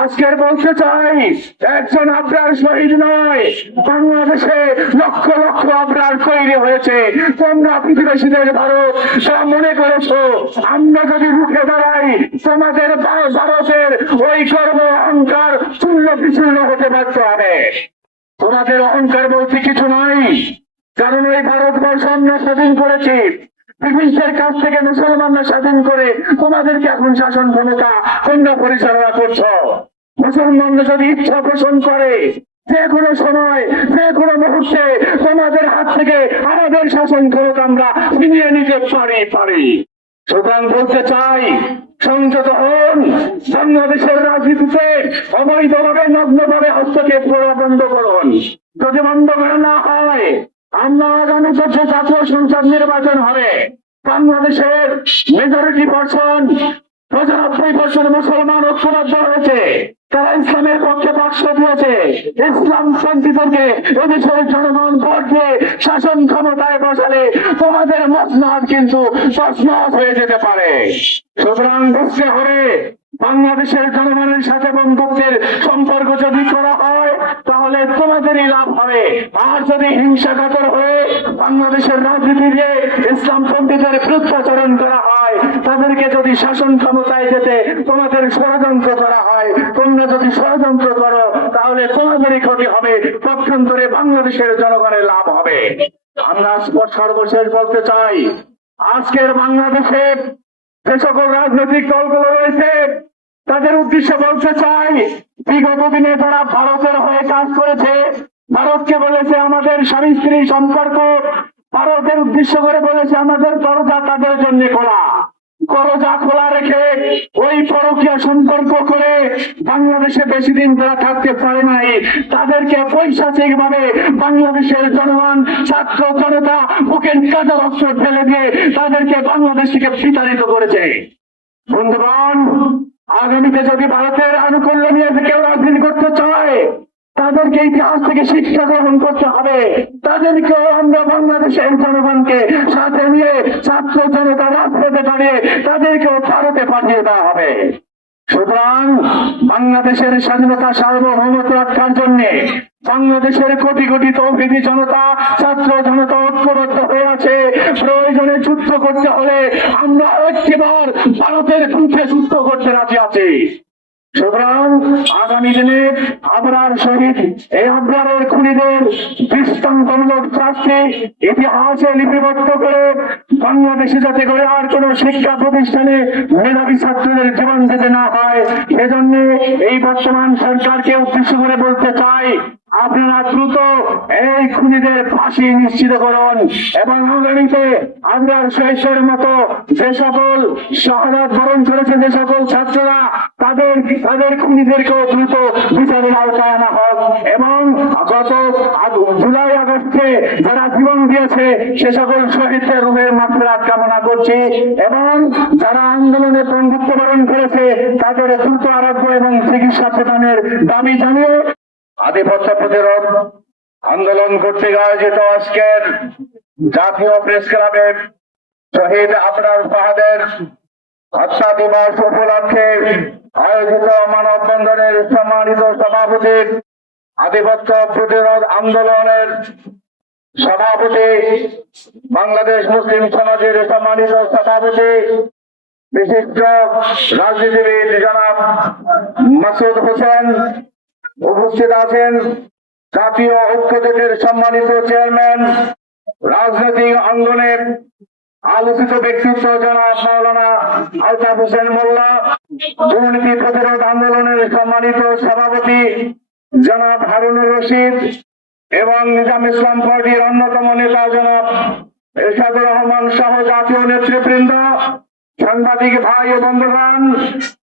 আজকের বলতে চাই, একজন আবরার শহীদ নয়, বাংলাদেশে লক্ষ লক্ষ আবরার তৈরি হয়েছে। তোমরা প্রতিবেশীদের ভারত তা মনে করেছ, আমরা যদি রুখে দাঁড়াই, তোমাদের ভারতের ওই গর্ব অহংকার চূর্ণ বিচূর্ণ হতে পারতে হবে। তোমাদের অহংকার বলতে কিছু নাই, কারণ ওই ভারতবর্ষ আমরা স্বাধীন করেছি। ব্রিটিশদের কাছ থেকে মুসলমানরা স্বাধীন করে তোমাদেরকে এখন শাসন ক্ষমতা তোমরা পরিচালনা করছ। মুসলমানরা যদি ইচ্ছা পোষণ করে, যে কোনো সময়, যে কোনো মুহূর্তে তোমাদের হাত থেকে আমাদের শাসন ক্ষমতা আমরা ছিনিয়ে নিতে পারি পারি। সুতরাং বলতে চাই, সংযত হন। বাংলাদেশের রাজনীতিতে অবৈধভাবে, নগ্নভাবে হস্তক্ষেপ করা বন্ধ করুন। যদি বন্ধ করা না হয় আমরা আগামী বছর জাতীয় সংসদ নির্বাচন হবে। বাংলাদেশের মেজরিটি পার্সন পঁচানব্বই পার্সেন্ট মুসলমান ঐক্যবদ্ধ হয়েছে। তারা ইসলামের পক্ষে বাক্স দিয়েছে ইসলাম পন্থীদেরকে এদেশের জনগণ ভোট শাসন ক্ষমতায় বসালে তোমাদের মসনাদ কিন্তু তসনস হয়ে যেতে পারে। সুতরাং বুঝতে হবে বাংলাদেশের জনগণের সাথে বন্ধুত্বের সম্পর্ক যদি করা হয়, তাহলে তোমাদেরই লাভ হবে। আর যদি হিংসাকাতর হয়ে বাংলাদেশের রাজনীতিতে ইসলাম পন্থীদের প্রত্যাচরণ করা হয়, তাদেরকে যদি শাসন ক্ষমতায় যেতে তোমাদের ষড়যন্ত্র করা হয়, তোমরা যদি ষড়যন্ত্র করো, তাহলে তোমাদেরই ক্ষতি হবে। পক্ষান্তরে বাংলাদেশের জনগণের লাভ হবে। আমরা সর্বশেষ বলতে চাই, আজকের বাংলাদেশে যে সকল রাজনৈতিক দলগুলো রয়েছে, তাদের উদ্দেশ্যে বলতে চাই, বিগত দিনে তারা ভারতের হয়ে কাজ করেছে, ভারতকে বলেছে আমাদের স্বামী স্ত্রী সম্পর্ক, ভারতের উদ্দেশ্য করে বলেছে আমাদের দরজা তাদের জন্য খোলা। করজা খোলা রেখে ওই পরকীয় সম্পর্ক করে বাংলাদেশে বেশি দিন তারা থাকতে পারে নাই। তাদেরকে পৈশাচিক ভাবে বাংলাদেশের জনগণ, ছাত্র জনতা বুকের কাজা রক্ত ফেলে দিয়ে তাদেরকে বাংলাদেশ থেকে বিতাড়িত করেছে। বন্ধুগণ, আগামীতে যদি ভারতের আনুকূল্য নিয়ে কেউ রাজনীতি করতে চায় তাদেরকে ইতিহাস থেকে শিক্ষা গ্রহণ করতে হবে। তাদেরকেও আমরা বাংলাদেশের জনগণকে সাথে নিয়ে, ছাত্র জনতা রাজপথে দাঁড়িয়ে তাদেরকেও ভারতে পাঠিয়ে দেওয়া হবে। সুতরাং বাংলাদেশের স্বাধীনতা সার্বভৌমত্ব রক্ষার জন্য বাংলাদেশের কোটি কোটি তৌহিদি জনতা, ছাত্র জনতা ঐক্যবদ্ধ হয়ে আছে। প্রয়োজনে যুদ্ধ করতে হলে আমরা আরেকটিবার ভারতের বিরুদ্ধে যুদ্ধ করতে রাজি আছি। সুতরাং আগামী দিনে আবরার শহীদ এই আবরারের খুনিদের শাস্তি ইতিহাসে লিপিবদ্ধ করে বাংলাদেশে যাতে করে আর কোন শিক্ষা প্রতিষ্ঠানে মেধাবী ছাত্রদের জীবন যেতে না হয়, সেজন্য এই বর্তমান সরকারকে উদ্দেশ্য করে বলতে চাই আপনারা দ্রুত এই খুনিদের ফাঁসি নিশ্চিত করুন এবং আগামীতে আমরা শৈশবের মতো যে সকল শাহাদ বরণ করেছে যে সকল ছাত্ররা, তাদের তাদের খুনিদেরকেও দ্রুত বিচারের আওতায় আনা হোক এবং গত জুলাই আগস্টে যারা জীবন দিয়েছে, সে সকল শহীদদের রুমের মাত্রাত কামনা করছি এবং যারা আন্দোলনে বন্ধুত্ব বরণ করেছে, তাদের দ্রুত আরোগ্য এবং চিকিৎসা প্রদানের দাবি জানিয়ে আধিপত্য প্রতিরোধ আন্দোলন করতে আয়োজিত আজকের জাতীয় প্রেস ক্লাবে শহীদ আবরার ফাহাদের হত্যা দিবস উপলক্ষে আয়োজিত মানববন্ধনের সম্মানিত সভাপতি, আধিপত্য প্রতিরোধ আন্দোলনের সভাপতি, বাংলাদেশ মুসলিম সমাজের সম্মানিত সভাপতি, বিশিষ্ট রাজনীতিবিদ জনাব মাসুদ হোসেন উপস্থিত আছেন জাতীয় ঐক্যজোটের সম্মানিত চেয়ারম্যান, রাজনৈতিক অঙ্গনে আলোচিত ব্যক্তিত্ব জনাব মাওলানা আলতাফ হোসেন মোল্লা, দুর্নীতি প্রতিরোধ আন্দোলনের সম্মানিত সভাপতি জনাব হারুনুর রশিদ এবং নিজাম ইসলাম পার্টির অন্যতম নেতা জনাব এরশাদুর রহমান সহ জাতীয় নেতৃবৃন্দ, সাংবাদিক ভাই ও বন্ধুগণ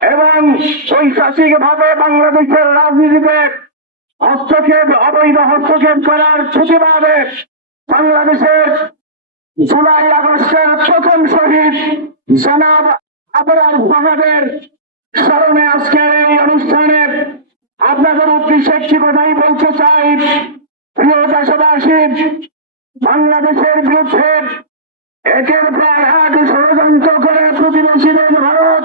এবং ঐতিহাসিক ভাবে বাংলাদেশের রাজনীতিতে হস্তক্ষেপ, অবৈধ হস্তক্ষেপ করার প্রতিবাদে বাংলাদেশের জুলাই আগস্টের প্রথম শহীদ জনাব আবরার ফাহাদের স্মরণে আজকের এই অনুষ্ঠানে আপনাদের উদ্দেশ্যে একটি কথাই বলতে চাই। প্রিয় দেশবাসী, বাংলাদেশের বিরুদ্ধে একের প্রায় এক ষড়যন্ত্র করে প্রতিবেশীদের ভারত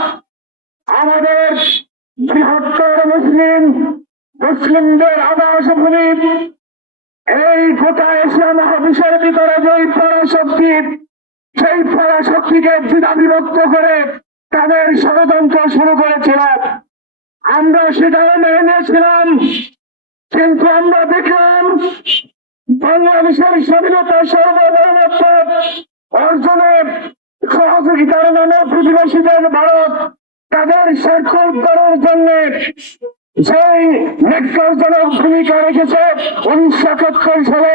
আমাদের বৃহত্তর মুসলিম, মুসলিমদের আবাস ভূমি। এই গোটা এশিয়া মহাবিশ্বের ভিতরে যেই পরাশক্তি, সেই পরাশক্তিকে দ্বিধা বিভক্ত করে তাদের ষড়যন্ত্র শুরু করেছিল। আমরা সেটাও মেনে নিয়েছিলাম কিন্তু আমরা দেখলাম বাংলাদেশের স্বাধীনতা সর্বধর্মত্ব অর্জনে সহযোগিতার নামে প্রতিবেশীদের ভারত তাদের স্বার্থ উদ্ধারের জন্য যেই নেকজনক ভূমিকা রেখেছে উনিশশো একাত্তর সালে।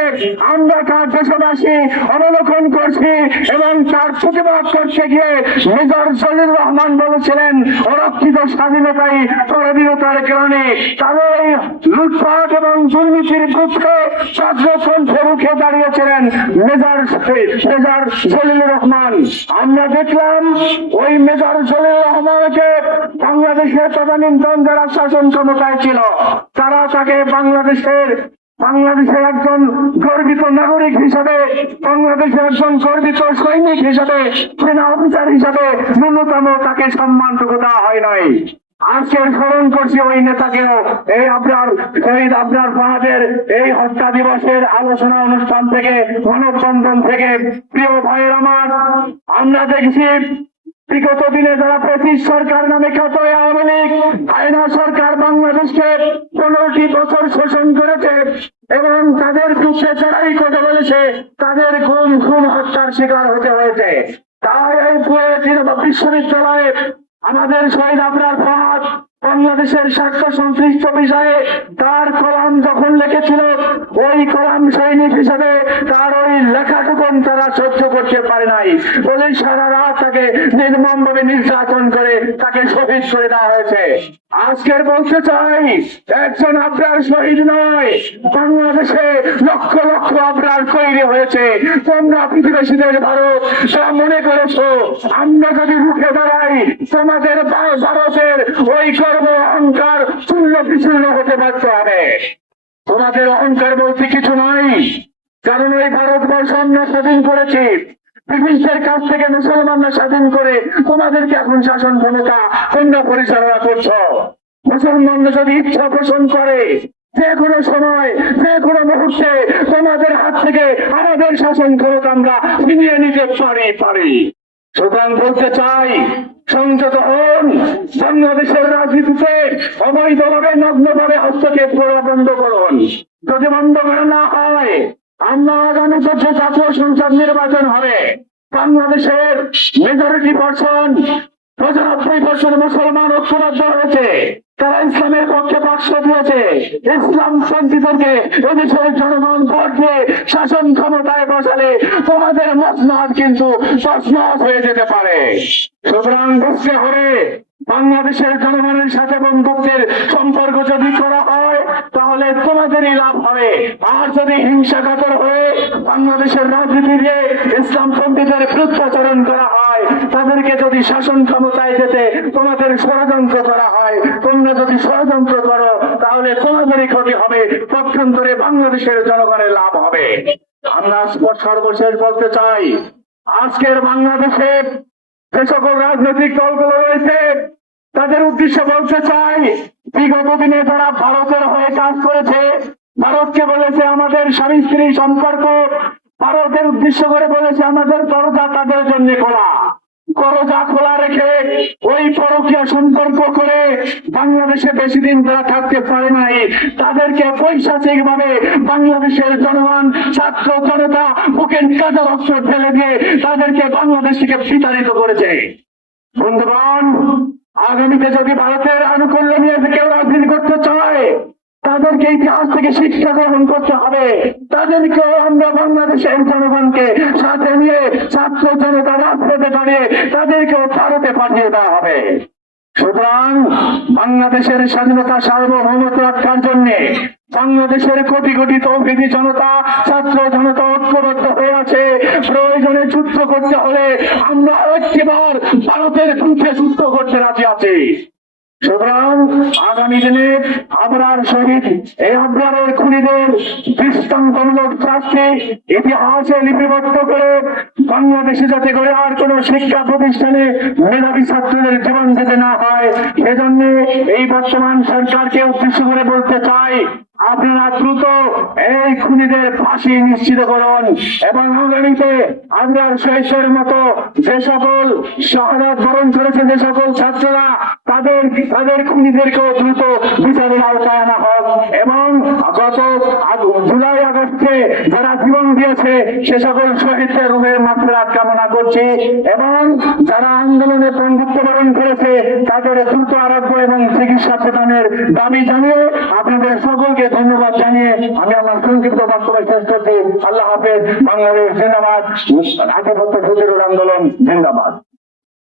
আমরা তার দেশবাসী অবলোকন করছি এবং তার প্রতিবাদ করতে গিয়ে মেজর সলিল রহমান বলেছিলেন, অরক্ষিত স্বাধীনতাই পরবীরতার কারণে তাদের এই লুটপাট এবং দুর্নীতির বিরুদ্ধে চক্রপন্থে রুখে দাঁড়িয়েছিলেন মেজর মেজর জলিল রহমান। আমরা দেখলাম ওই মেজর জলিল রহমানকে বাংলাদেশের তদানীন্তন যারা শাসন ক্ষমতায় ছিল তারা তাকে বাংলাদেশের বাংলাদেশের একজন গর্বিত নাগরিক হিসাবে, বাংলাদেশের একজন গর্বিত সৈনিক হিসাবে, সেনা অফিসার হিসাবে ন্যূনতম তাকে সম্মানটুকু দেওয়া হয় নাই। আজকে স্মরণ করছি ওই নেতাকেও, এই আপনার শহীদ আপনার ফাহাদের এই হত্যা দিবসের আলোচনা অনুষ্ঠান থেকে, মানববন্ধন থেকে। প্রিয় ভাইয়ের আমার, আমরা দেখছি বিগত দিনে যারা পঁচিশ সরকার নামে খ্যাত আওয়ামী লীগ বাংলাদেশকে পনেরোটি বছর শোষণ করেছে এবং তাদের দুঃখে ছাড়াই কথা বলেছে, তাদের ঘুম ঘুম হত্যার শিকার হতে হয়েছে। তাই এই বিশ্ববিদ্যালয়ে আমাদের শহীদ আপনার ফাহাদ বাংলাদেশের স্বার্থ সংশ্লিষ্ট বিষয়ে তার কলাম যখন লিখেছিল, ওই কলাম সৈনিক হিসেবে তার ওই লেখাটুকুন তারা সহ্য করতে পারে নাই। বলে সারা রাত তাকে নির্মম ভাবে নির্যাতন করে তাকে শহীদ করে দেওয়া হয়েছে। আজকের বলতে চাই, একজন আবরার শহীদ নয়, বাংলাদেশে লক্ষ লক্ষ আবরার তৈরি হয়েছে। তোমরা প্রতিবেশীদের ভারত তারা মনে করেছ? আমরা যদি রুখে দাঁড়াই, তোমাদের ভারতের ওই গর্ব অহংকার চূর্ণ বিচূর্ণ হতে বাধ্য হবে। তোমাদের অহংকার বলতে কিছু নাই কারণ ওই ভারতবর্ষ আমরা স্বাধীন করেছি। ব্রিটিশদের কাছ থেকে মুসলমানরা স্বাধীন করে তোমাদেরকে এখন শাসন ক্ষমতা তোমরা পরিচালনা করছ। মুসলমানরা যদি ইচ্ছা পোষণ করে, যে কোনো সময়, যে কোনো মুহূর্তে তোমাদের হাত থেকে আমাদের শাসন ক্ষমতা আমরা ছিনিয়ে নিতে পারি পারি। সুতরাং বলতে চাই, সংযত হন। বাংলাদেশের রাজনীতিতে অবৈধভাবে নগ্নভাবে হস্তক্ষেপ করা বন্ধ করুন। যদি বন্ধ করা না হয়, আমরা আগামী বছর জাতীয় সংসদ নির্বাচন হবে। বাংলাদেশের মেজরিটি পার্সন পঁচানব্বই পার্সেন্ট মুসলমান ঐক্যবদ্ধ হয়েছে। তারা ইসলামের পক্ষে বাক্স দিয়েছে। ইসলাম পন্থীদেরকে এদেশের জনগণ ভোট শাসন ক্ষমতায় বসালে তোমাদের মসনাদ কিন্তু সসনাদ হয়ে যেতে পারে। সুতরাং বুঝতে বাংলাদেশের জনগণের সাথে বন্ধুত্বের সম্পর্ক যদি করা হয়, তাহলে তোমাদেরই লাভ হবে। আর যদি হিংসাঘাতর হয়ে বাংলাদেশের রাজনীতিতে ইসলাম পন্থীদের বিরুদ্ধাচরণ করা হয়, তাদেরকে যদি শাসন ক্ষমতায় যেতে তোমাদের ষড়যন্ত্র করা হয়, তোমরা যদি ষড়যন্ত্র করো, তাহলে তোমাদেরই ক্ষতি হবে। পক্ষান্তরে বাংলাদেশের জনগণের লাভ হবে। আমরা সর্বশেষ বলতে চাই, আজকের বাংলাদেশে যে সকল রাজনৈতিক দলগুলো রয়েছে, তাদের উদ্দেশ্যে বলতে চাই বিগত দিনে যারা ভারতের হয়ে কাজ করেছে। ভারতকে বলেছে আমাদের স্বামী স্ত্রী সম্পর্ক, ভারতের উদ্দেশ্য করে বলেছে আমাদের দরজা তাদের জন্য খোলা। দরজা খোলা রেখে ওই পরকীয় সম্পর্ক করে বাংলাদেশে বেশি দিন তারা থাকতে পারে নাই। তাদেরকে পৈশাচিক ভাবে বাংলাদেশের জনগণ, ছাত্র জনতা বুকের কাজা অস্ত্র ফেলে দিয়ে তাদেরকে বাংলাদেশ থেকে বিতাড়িত করেছে। বন্ধুগণ, আগামীতে যদি ভারতের আনুকূল্য নিয়ে কেউ রাজনীতি করতে চায় তাদেরকে ইতিহাস থেকে শিক্ষা গ্রহণ করতে হবে। তাদেরকেও আমরা বাংলাদেশের জনগণকে সাথে নিয়ে, ছাত্র জনতা রাজপথে দাঁড়িয়ে তাদেরকেও ভারতে পাঠিয়ে দেওয়া হবে। সুতরাং বাংলাদেশের স্বাধীনতা সার্বভৌমত্ব রক্ষার জন্য বাংলাদেশের কোটি কোটি তৌহিদি জনতা, ছাত্র জনতা ঐক্যবদ্ধ হয়ে আছে। প্রয়োজনে যুদ্ধ করতে হলে আমরা একটিবার ভারতের বিরুদ্ধে যুদ্ধ করতে রাজি আছি। সুতরাং আগামী দিনে আবরার এই আবরারের খুনিদের দৃষ্টান্তমূলক শাস্তি ইতিহাসে লিপিবদ্ধ করে বাংলাদেশে যাতে করে আর কোন শিক্ষা প্রতিষ্ঠানে মেধাবী ছাত্রদের জীবন যেতে না হয়, সেজন্য এই বর্তমান সরকারকে উদ্দেশ্য করে বলতে চাই। আপনারা দ্রুত এই খুনিদের ফাঁসি নিশ্চিত করুন এবং আগামীতে আবরার শহীদের মতো যে সকল শাহাদ বরণ করেছে যে সকল ছাত্ররা, তাদের তাদের খুনিদেরকেও দ্রুত বিচারের আওতায় আনা হোক এবং গত জুলাই আগস্টে যারা জীবন দিয়েছে, সে সকল শহীদদের রুমের মাত্রা কামনা করছি এবং যারা আন্দোলনে পঙ্গুত্ব বরণ করেছে, তাদের দ্রুত আরোগ্য এবং চিকিৎসা প্রদানের দাবি জানিয়ে আপনাদের সকলকে ধন্যবাদ জানিয়ে আমি আমার সংক্ষিপ্ত বক্তব্য শেষ করছি। আল্লাহ হাফেজ বাংলাদেশ জিন্দাবাদ। আন্দোলন জিন্দাবাদ।